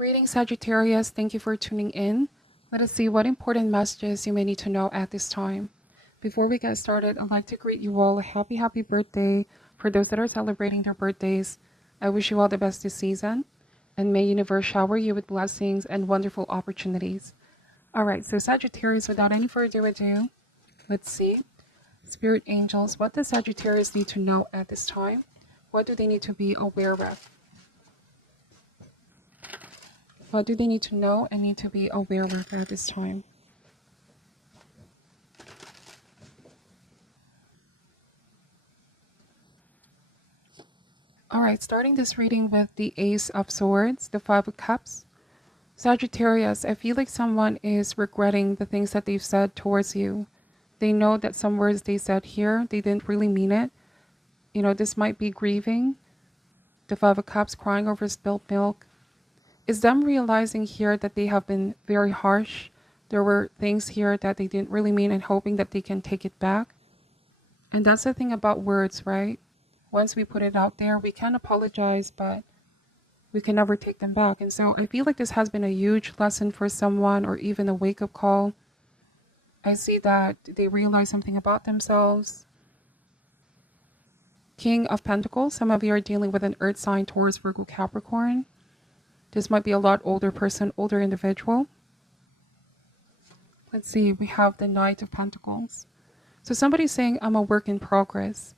Greetings, Sagittarius. Thank you for tuning in. Let us see what important messages you may need to know at this time. Before we get started, I'd like to greet you all a happy birthday. For those that are celebrating their birthdays, I wish you all the best this season, and may universe shower you with blessings and wonderful opportunities. All right, so Sagittarius, without any further ado, let's see. Spirit angels, what does Sagittarius need to know at this time? What do they need to be aware of? What do they need to know and need to be aware of at this time? All right, starting this reading with the Ace of Swords, the Five of Cups. Sagittarius, I feel like someone is regretting the things that they've said towards you. They know that some words they said here, they didn't really mean it. You know, this might be grieving. The Five of Cups, crying over spilled milk. Is them realizing here that they have been very harsh. There were things here that they didn't really mean and hoping that they can take it back. And that's the thing about words, right? Once we put it out there, we can apologize, but we can never take them back. And so I feel like this has been a huge lesson for someone, or even a wake-up call. I see that they realize something about themselves. King of Pentacles, some of you are dealing with an earth sign, Taurus, Virgo, Capricorn. This might be a lot older person, older individual. Let's see, we have the Knight of Pentacles. So somebody's saying, I'm a work in progress.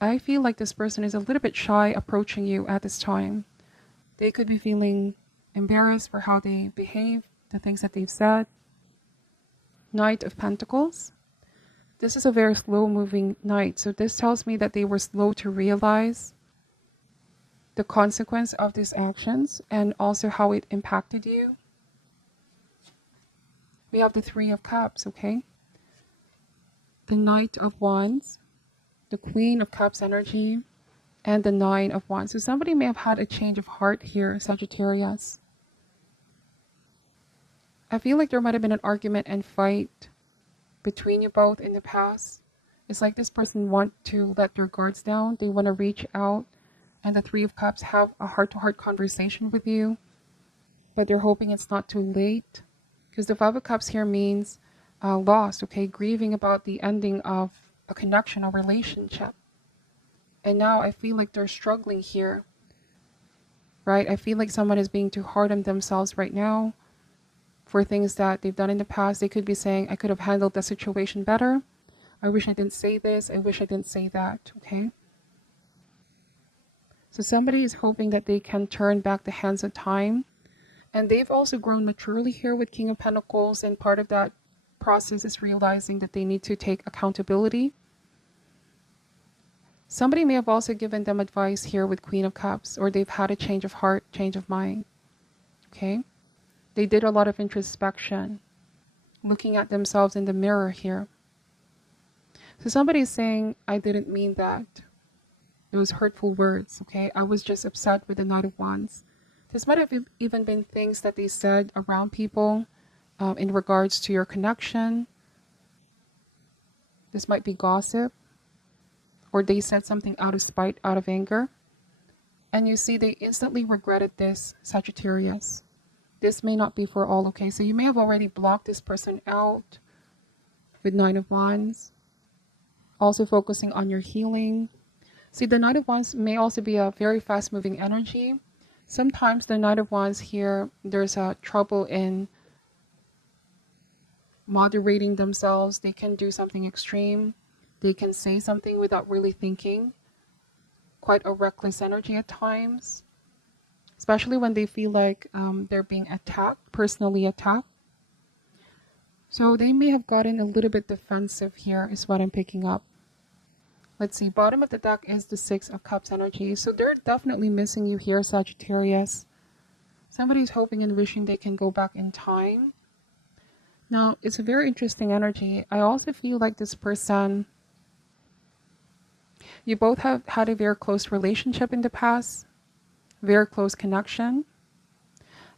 I feel like this person is a little bit shy approaching you at this time. They could be feeling embarrassed for how they behave, the things that they've said. Knight of Pentacles. This is a very slow-moving knight. So this tells me that they were slow to realize the consequence of these actions and also how it impacted you. We have the Three of Cups, okay? The Knight of Wands, the Queen of Cups energy, and the Nine of Wands. So somebody may have had a change of heart here, Sagittarius. I feel like there might have been an argument and fight between you both in the past. It's like this person wants to let their guards down. They want to reach out, and the Three of Cups have a heart-to-heart conversation with you, but they're hoping it's not too late, because the Five of Cups here means loss, okay? Grieving about the ending of a connection, a relationship. And now I feel like they're struggling here, right? I feel like someone is being too hard on themselves right now for things that they've done in the past. They could be saying, I could have handled the situation better. I wish I didn't say this. I wish I didn't say that, okay? So somebody is hoping that they can turn back the hands of time. And they've also grown maturely here with King of Pentacles. And part of that process is realizing that they need to take accountability. Somebody may have also given them advice here with Queen of Cups, or they've had a change of heart, change of mind, okay? They did a lot of introspection, looking at themselves in the mirror here. So somebody is saying, I didn't mean that. Those hurtful words, okay? I was just upset with the Knight of Wands. This might have even been things that they said around people in regards to your connection. This might be gossip, or they said something out of spite, out of anger. And you see, they instantly regretted this, Sagittarius. This may not be for all, okay? So you may have already blocked this person out with Nine of Wands. Also focusing on your healing. See, the Knight of Wands may also be a very fast-moving energy. Sometimes the Knight of Wands here, there's a trouble in moderating themselves. They can do something extreme. They can say something without really thinking. Quite a reckless energy at times. Especially when they feel like they're being attacked, personally attacked. So they may have gotten a little bit defensive here, is what I'm picking up. Let's see, bottom of the deck is the Six of Cups energy. So they're definitely missing you here, Sagittarius. Somebody's hoping and wishing they can go back in time. Now, it's a very interesting energy. I also feel like this person, you both have had a very close relationship in the past. Very close connection.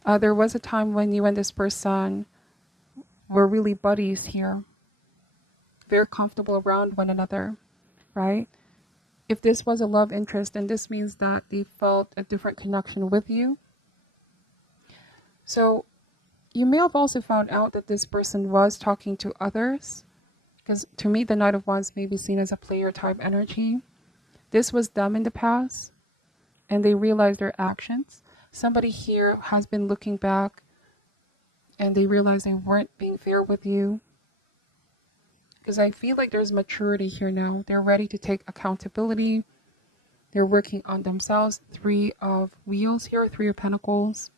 There was a time when you and this person were really buddies here. Very comfortable around one another, right? If this was a love interest, then this means that they felt a different connection with you. So you may have also found out that this person was talking to others, because to me, the Knight of Wands may be seen as a player type energy. This was them in the past, and they realized their actions. Somebody here has been looking back, and they realize they weren't being fair with you. Because I feel like there's maturity here now. They're ready to take accountability. They're working on themselves. 3 of Wheels here, 3 of Pentacles.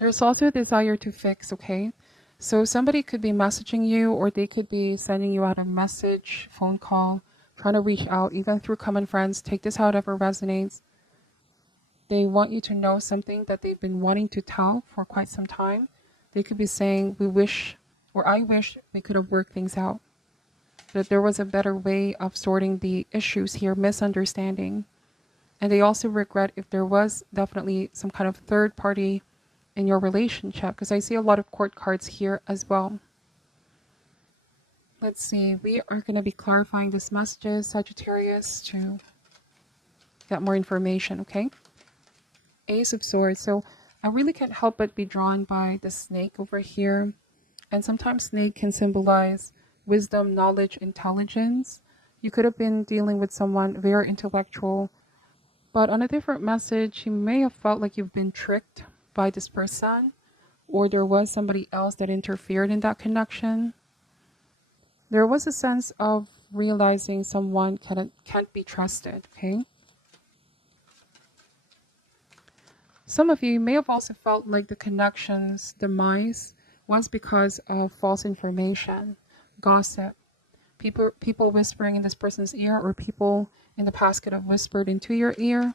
There's also a desire to fix, okay? So somebody could be messaging you, or they could be sending you out a message, phone call, trying to reach out, even through common friends. Take this however resonates. They want you to know something that they've been wanting to tell for quite some time. They could be saying, we wish, or I wish we could have worked things out. That there was a better way of sorting the issues here, misunderstanding. And they also regret if there was definitely some kind of third party in your relationship, because I see a lot of court cards here as well. Let's see, we are going to be clarifying this messages, Sagittarius, to get more information, okay? Ace of Swords. So I really can't help but be drawn by the snake over here. And sometimes snake can symbolize wisdom, knowledge, intelligence. You could have been dealing with someone very intellectual, but on a different message, you may have felt like you've been tricked by this person, or there was somebody else that interfered in that connection. There was a sense of realizing someone can't be trusted, okay? Some of you may have also felt like the connection's demise was because of false information, gossip, people whispering in this person's ear, or people in the past could have whispered into your ear.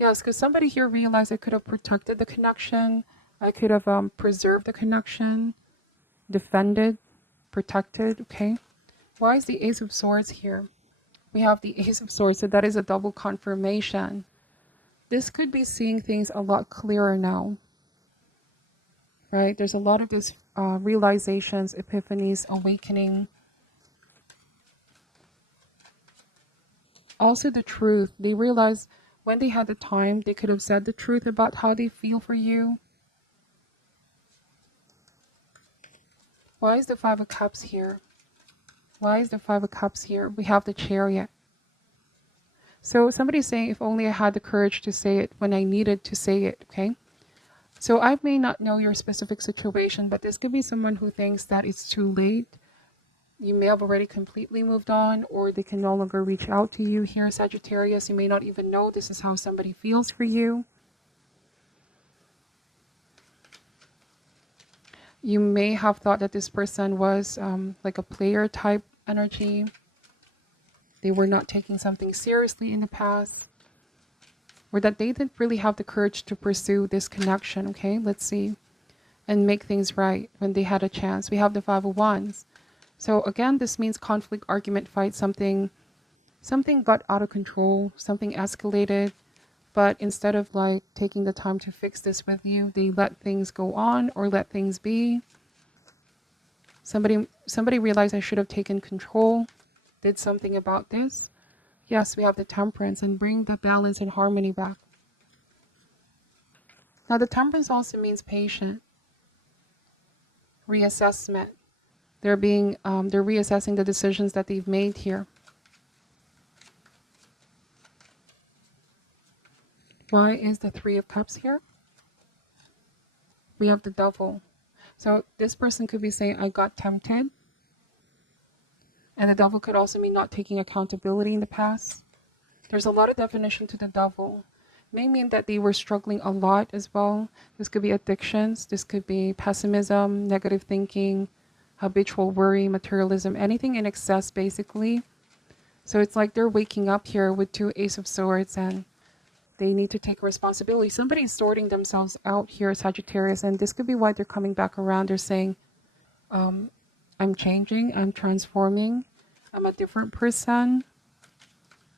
Yes, because somebody here realized I could have protected the connection. I could have preserved the connection, defended, protected, okay? Why is the Ace of Swords here? We have the Ace of Swords, so that is a double confirmation. This could be seeing things a lot clearer now, right? There's a lot of these realizations, epiphanies, awakening. Also the truth. They realize when they had the time, they could have said the truth about how they feel for you. Why is the Five of Cups here? Why is the Five of Cups here? We have the Chariot. So somebody's saying, if only I had the courage to say it when I needed to say it, okay? So I may not know your specific situation, but this could be someone who thinks that it's too late. You may have already completely moved on, or they can no longer reach out to you here, Sagittarius. You may not even know this is how somebody feels for you. You may have thought that this person was like a player type energy. They were not taking something seriously in the past, or that they didn't really have the courage to pursue this connection, okay? Let's see. And make things right when they had a chance. We have the Five of Wands. So again, this means conflict, argument, fight, something got out of control, something escalated, but instead of like taking the time to fix this with you, they let things go on or let things be. Somebody realized I should have taken control, did something about this. Yes, we have the Temperance, and bring the balance and harmony back. Now the Temperance also means patient, reassessment. They're reassessing the decisions that they've made here. Why is the Three of Cups here? We have the Devil. So this person could be saying, I got tempted. And the Devil could also mean not taking accountability in the past. There's a lot of definition to the Devil. It may mean that they were struggling a lot as well. This could be addictions. This could be pessimism, negative thinking, habitual worry, materialism, anything in excess basically. So it's like they're waking up here with 2 Ace of Swords, and they need to take responsibility. Somebody's sorting themselves out here, Sagittarius, and this could be why they're coming back around. They're saying, I'm changing, I'm transforming, I'm a different person.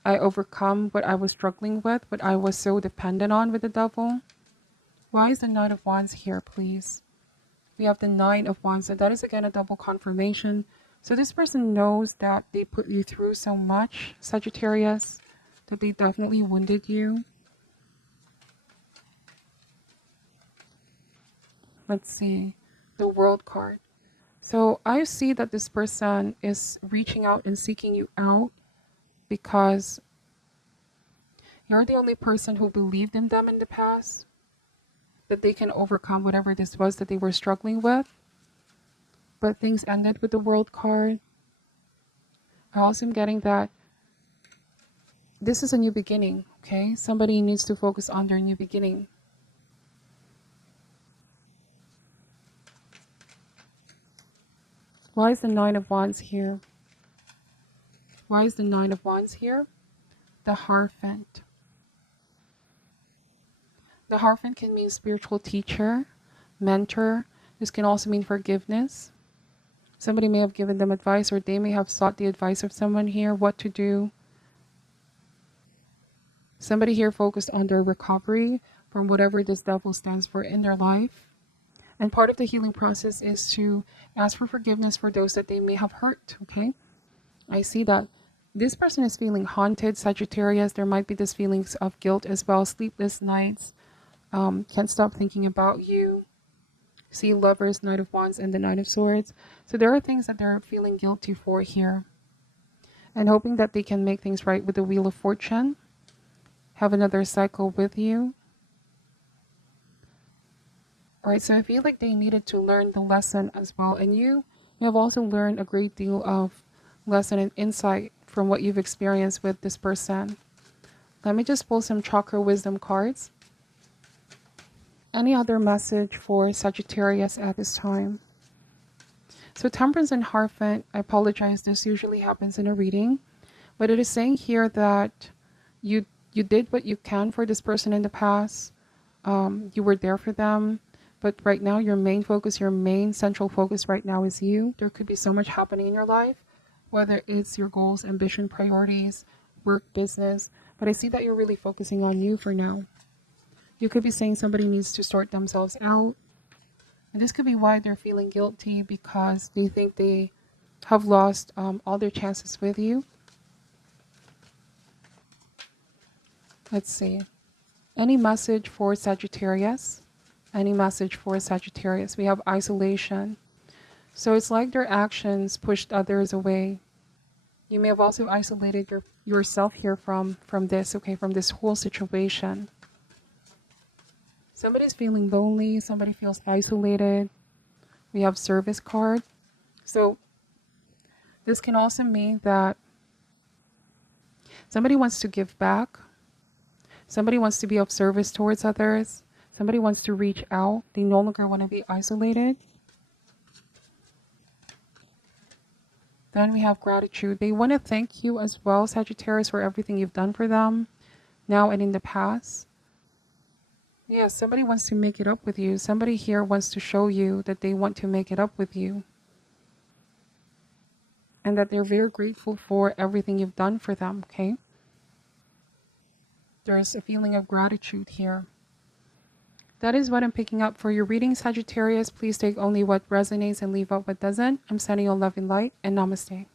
I overcome what I was struggling with, what I was so dependent on with the Devil. Why is the Nine of Wands here, please? We have the Nine of Wands, and that is again a double confirmation. So this person knows that they put you through so much, Sagittarius, that they definitely wounded you. Let's see, the World card. So I see that this person is reaching out and seeking you out because you're the only person who believed in them in the past, that they can overcome whatever this was that they were struggling with. But things ended with the World card. I also am getting that this is a new beginning, okay? Somebody needs to focus on their new beginning. Why is the Nine of Wands here? Why is the Nine of Wands here? The Hierophant. The Hierophant can mean spiritual teacher, mentor. This can also mean forgiveness. Somebody may have given them advice, or they may have sought the advice of someone here, what to do. Somebody here focused on their recovery from whatever this devil stands for in their life. And part of the healing process is to ask for forgiveness for those that they may have hurt, okay? I see that this person is feeling haunted, Sagittarius. There might be this feelings of guilt as well, sleepless nights. Can't stop thinking about you. See Lovers, Knight of Wands, and the Nine of Swords. So there are things that they're feeling guilty for here. And hoping that they can make things right with the Wheel of Fortune. Have another cycle with you. Alright, so I feel like they needed to learn the lesson as well. And you have also learned a great deal of lesson and insight from what you've experienced with this person. Let me just pull some chakra wisdom cards. Any other message for Sagittarius at this time? So Temperance and Hierophant, I apologize, this usually happens in a reading, but it is saying here that you did what you can for this person in the past. You were there for them, but right now your main focus, your main central focus right now is you. There could be so much happening in your life, whether it's your goals, ambition, priorities, work, business, but I see that you're really focusing on you for now. You could be saying somebody needs to sort themselves out. And this could be why they're feeling guilty, because they think they have lost all their chances with you. Let's see. Any message for Sagittarius? Any message for Sagittarius? We have isolation. So it's like their actions pushed others away. You may have also isolated yourself here from this, okay, from this whole situation. Somebody's feeling lonely. Somebody feels isolated. We have Service card. So this can also mean that somebody wants to give back. Somebody wants to be of service towards others. Somebody wants to reach out. They no longer want to be isolated. Then we have gratitude. They want to thank you as well, Sagittarius, for everything you've done for them now and in the past. Yeah, somebody wants to make it up with you. Somebody here wants to show you that they want to make it up with you. And that they're very grateful for everything you've done for them, okay? There's a feeling of gratitude here. That is what I'm picking up for your reading, Sagittarius. Please take only what resonates and leave out what doesn't. I'm sending you love and light, and namaste.